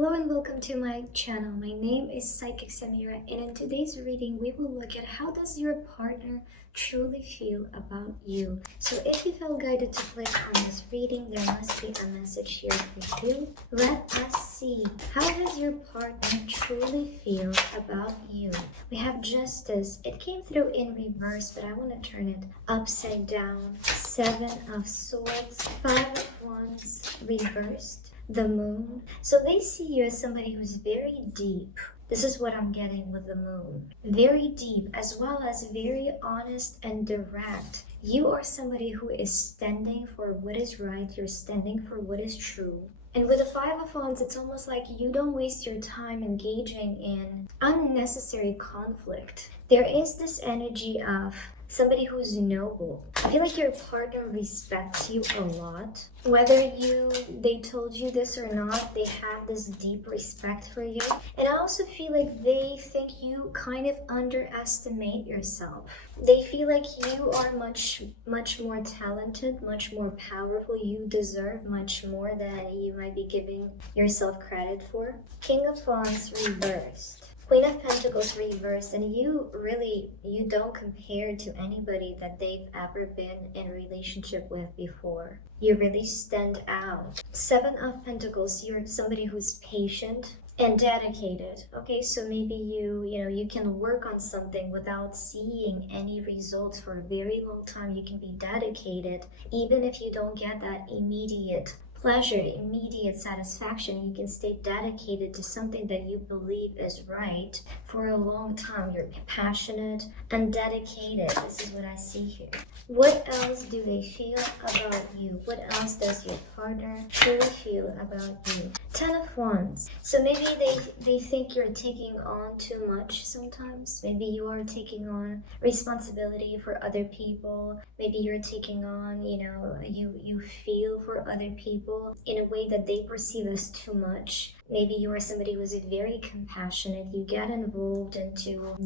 Hello and welcome to my channel. My name is Psychic Samira, and in today's reading we will look at how does your partner truly feel about you. So if you feel guided to click on this reading, there must be a message here for you. Let us see. How does your partner truly feel about you? We have Justice. It came through in reverse, but I want to turn it upside down. 7 of Swords, 5 of Wands reversed. The Moon. So they see you as somebody who's very deep. This is what I'm getting with the Moon. Very deep, as well as very honest and direct. You are somebody who is standing for what is right. You're standing for what is true. And with the 5 of Wands, it's almost like you don't waste your time engaging in unnecessary conflict. There is this energy of somebody who's noble. I feel like your partner respects you a lot. Whether they told you this or not, they have this deep respect for you. And I also feel like they think you kind of underestimate yourself. They feel like you are much more talented, much more powerful. You deserve much more than you might be giving yourself credit for. King of Wands reversed. Queen of Pentacles reversed, and you don't compare to anybody that they've ever been in a relationship with before. You really stand out. 7 of Pentacles, you're somebody who's patient and dedicated. Okay, so maybe you can work on something without seeing any results for a very long time. You can be dedicated even if you don't get that immediate pleasure, immediate satisfaction. You can stay dedicated to something that you believe is right for a long time. You're passionate and dedicated. This is what I see here. What else do they feel about you? What else does your partner truly feel about you? 10 of Wands. So maybe they think you're taking on too much sometimes. Maybe you are taking on responsibility for other people. Maybe you're taking on, you feel for other people in a way that they perceive as too much. Maybe you are somebody who is very compassionate. You get involved into,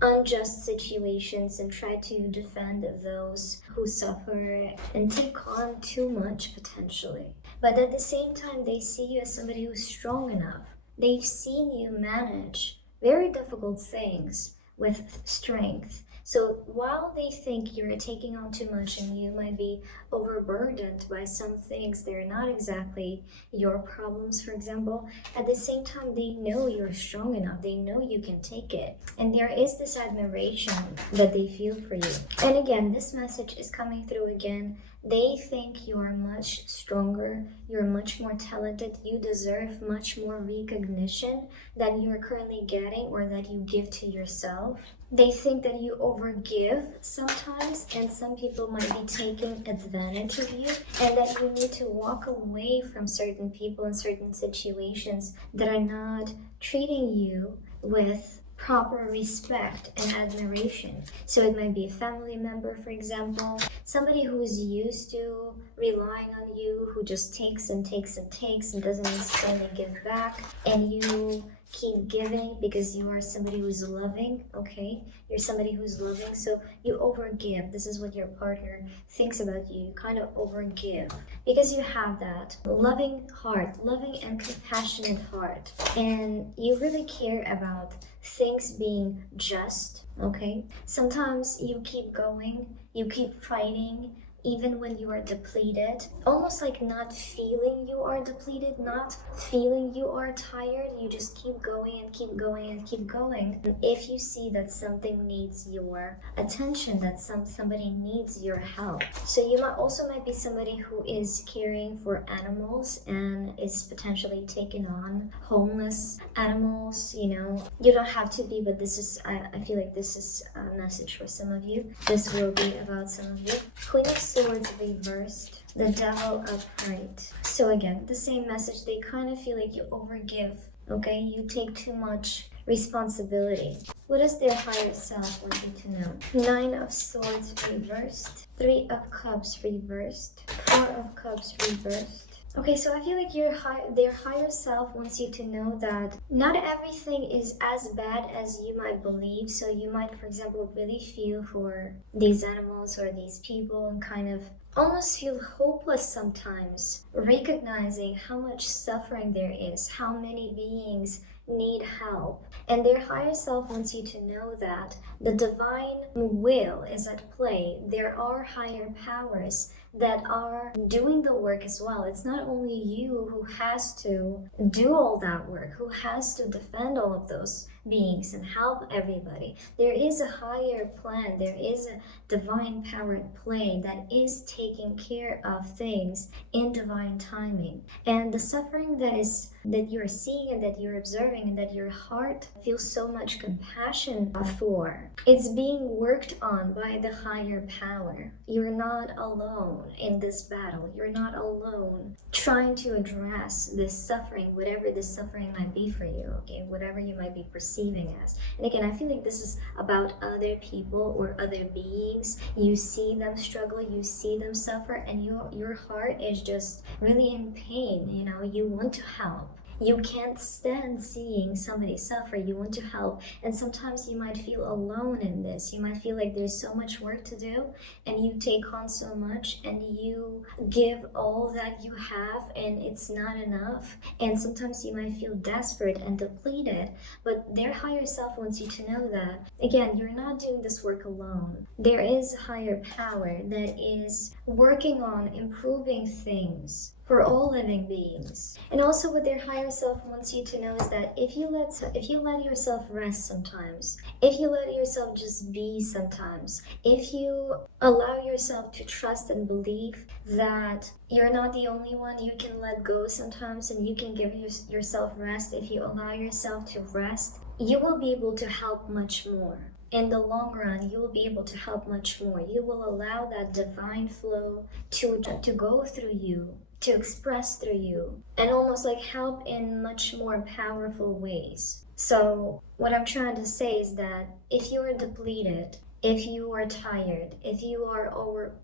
unjust situations and try to defend those who suffer and take on too much potentially. But at the same time, they see you as somebody who's strong enough. They've seen you manage very difficult things with strength. So while they think you're taking on too much and you might be overburdened by some things, they're not exactly your problems, for example, at the same time, they know you're strong enough. They know you can take it. And there is this admiration that they feel for you. And again, this message is coming through again. They think you are much stronger, you're much more talented, you deserve much more recognition than you're currently getting or that you give to yourself. They think that you overgive sometimes, and some people might be taking advantage of you, and that you need to walk away from certain people and certain situations that are not treating you with proper respect and admiration. So it might be a family member, for example, somebody who is used to relying on you, who just takes and takes and takes and doesn't necessarily give back, and you keep giving because you are somebody who's loving. Okay, you're somebody who's loving, so you overgive. This is what your partner thinks about you. You kind of overgive because you have that loving heart, loving and compassionate heart, and you really care about things being just. Okay, sometimes you keep going, you keep fighting even when you are depleted, almost like not feeling you are depleted, not feeling you are tired. You just keep going and keep going and keep going. And if you see that something needs your attention, that somebody needs your help. So you might be somebody who is caring for animals and is potentially taking on homeless animals. You don't have to be, but this is, I feel like this is a message for some of you. This will be about some of you. Queen of Swords reversed, the Devil upright. So again, the same message. They kind of feel like you overgive, okay? You take too much responsibility. What does their higher self want you to know? 9 of Swords reversed, 3 of Cups reversed, 4 of Cups reversed, Okay, so I feel like their higher self wants you to know that not everything is as bad as you might believe. So you might, for example, really feel for these animals or these people and kind of almost feel hopeless sometimes, recognizing how much suffering there is, how many beings need help. And their higher self wants you to know that the divine will is at play. There are higher powers that are doing the work as well. It's not only you who has to do all that work, who has to defend all of those beings and help everybody. There is a higher plan, there is a divine power at play that is taking care of things in divine timing. And the suffering that you're seeing and that you're observing and that your heart feels so much compassion for, it's being worked on by the higher power. You're not alone in this battle. You're not alone trying to address this suffering, whatever this suffering might be for you, okay? Whatever you might be perceiving as. And again, I feel like this is about other people or other beings. You see them struggle, you see them suffer, and your heart is just really in pain. You know, you want to help. You can't stand seeing somebody suffer. You want to help. And sometimes you might feel alone in this. You might feel like there's so much work to do and you take on so much and you give all that you have and it's not enough. And sometimes you might feel desperate and depleted. But their higher self wants you to know that, again, you're not doing this work alone. There is a higher power that is working on improving things for all living beings. And also what their higher self wants you to know is that if you let yourself rest sometimes, if you let yourself just be sometimes, if you allow yourself to trust and believe that you're not the only one, you can let go sometimes and you can give yourself rest. If you allow yourself to rest, you will be able to help much more. In the long run, you will be able to help much more. You will allow that divine flow to go through you, to express through you, and almost like help in much more powerful ways. So what I'm trying to say is that if you are depleted, if you are tired, if you are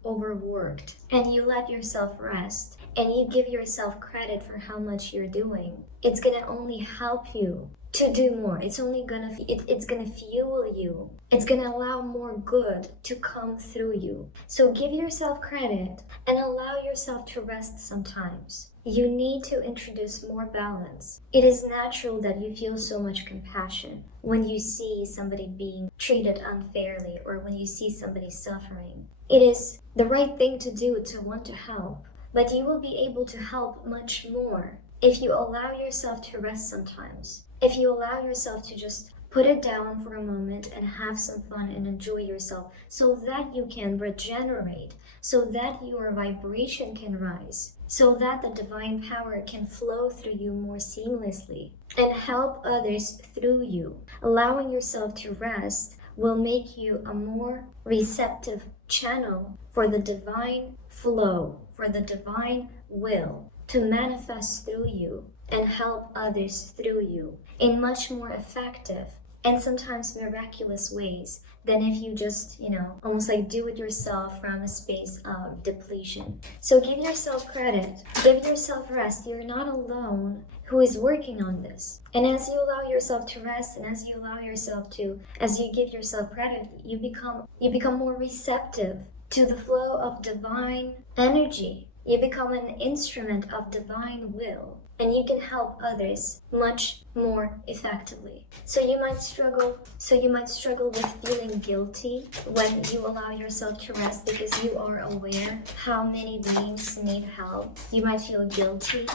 overworked, and you let yourself rest, and you give yourself credit for how much you're doing, it's gonna only help you to do more. It's gonna fuel you. It's gonna allow more good to come through you. So give yourself credit and allow yourself to rest sometimes. You need to introduce more balance. It is natural that you feel so much compassion when you see somebody being treated unfairly or when you see somebody suffering. It is the right thing to do to want to help, but you will be able to help much more if you allow yourself to rest sometimes. If you allow yourself to just put it down for a moment and have some fun and enjoy yourself so that you can regenerate, so that your vibration can rise, so that the divine power can flow through you more seamlessly and help others through you. Allowing yourself to rest will make you a more receptive channel for the divine flow, for the divine will to manifest through you and help others through you in much more effective and sometimes miraculous ways than if you just, almost like do it yourself from a space of depletion. So give yourself credit, give yourself rest. You're not alone who is working on this. And as you allow yourself to rest and as you give yourself credit, you become more receptive to the flow of divine energy. You become an instrument of divine will, and you can help others much more effectively. So you might struggle with feeling guilty when you allow yourself to rest because you are aware how many beings need help. You might feel guilty,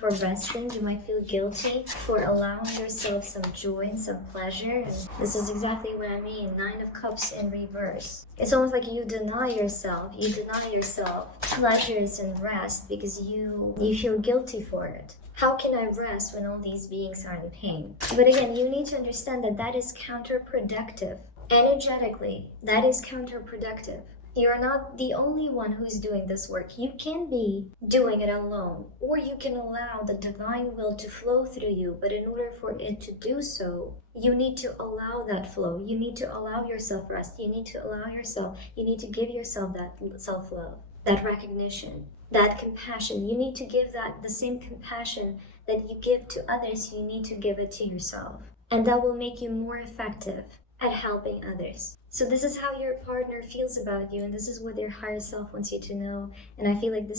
for resting. You might feel guilty for allowing yourself some joy and some pleasure. And this is exactly what I mean. 9 of Cups in reverse. It's almost like you deny yourself pleasures and rest because you feel guilty for it. How can I rest when all these beings are in pain? But again, you need to understand that is counterproductive. Energetically, that is counterproductive. You're not the only one who's doing this work. You can be doing it alone, or you can allow the divine will to flow through you. But in order for it to do so, you need to allow that flow. You need to allow yourself rest. You need to give yourself that self-love, that recognition. that compassion. You need to give that the same compassion that you give to others, you need to give it to yourself. And that will make you more effective at helping others. So this is how your partner feels about you, and this is what their higher self wants you to know. And I feel like this